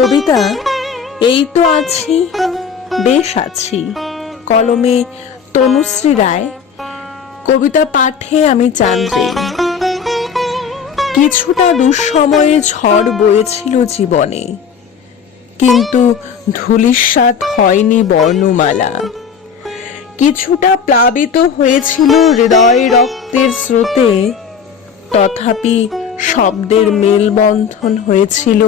কবিতা এই তো আছি, বেশ আছি। কলমে তনুশ্রী রায়। কবিতা পাঠে আমি চান্দ্রী। কিছুটা দুঃসময়ে ঝড় বয়েছিল জীবনে, কিন্তু ধূলিসাৎ হয়নি বর্ণমালা। কিছুটা প্লাবিত হয়েছিল হৃদয় রক্তের স্রোতে, তথাপি শব্দের মেলবন্ধন হয়েছিল।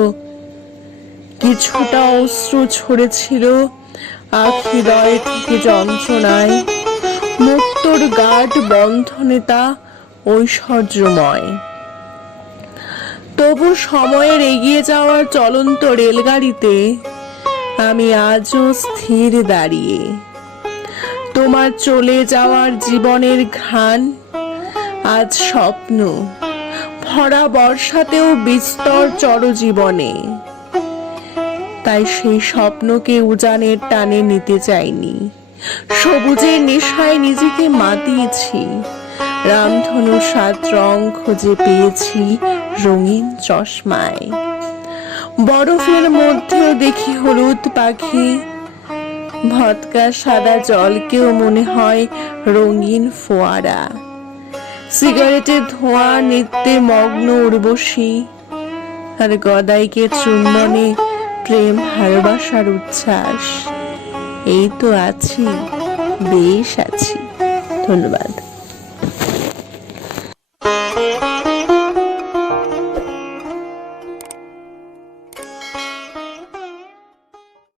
কিছুটা অশ্রু ঝরেছিল হৃদয় থেকে যন্ত্রণায়, মুক্তোর গাঢ় বন্ধনে তা ঐশ্বর্যময়। তবু সময়ের এগিয়ে যাওয়ার চলন্ত রেলগাড়িতে আমি আজও স্থির দাঁড়িয়ে। তোমার চলে যাওয়ার জীবনের ঘ্রাণ আজ স্বপ্ন ভরা বর্ষাতেও বিস্তর চরজীবনে। তাই সেই স্বপ্নকে উজানের টানে নিতে চাইনি। সবুজের নেশায় নিজেকে মাতিয়েছি, রামধনুর ৭ রং খুঁজে পেয়েছি রঙিন চশমায়। বরফের মধ্যেও দেখি হলুদ পাখি, ভদকা সাদা জলকেও মনে হয় রঙিন ফোয়ারা। সিগারেটের ধোঁয়া নৃত্যে মগ্ন উর্বশী, আর গদাইকে চুম্বনে প্রেম ভালোবাসার উচ্ছ্বাস। এই তো আছি, বেশ আছি। ধন্যবাদ।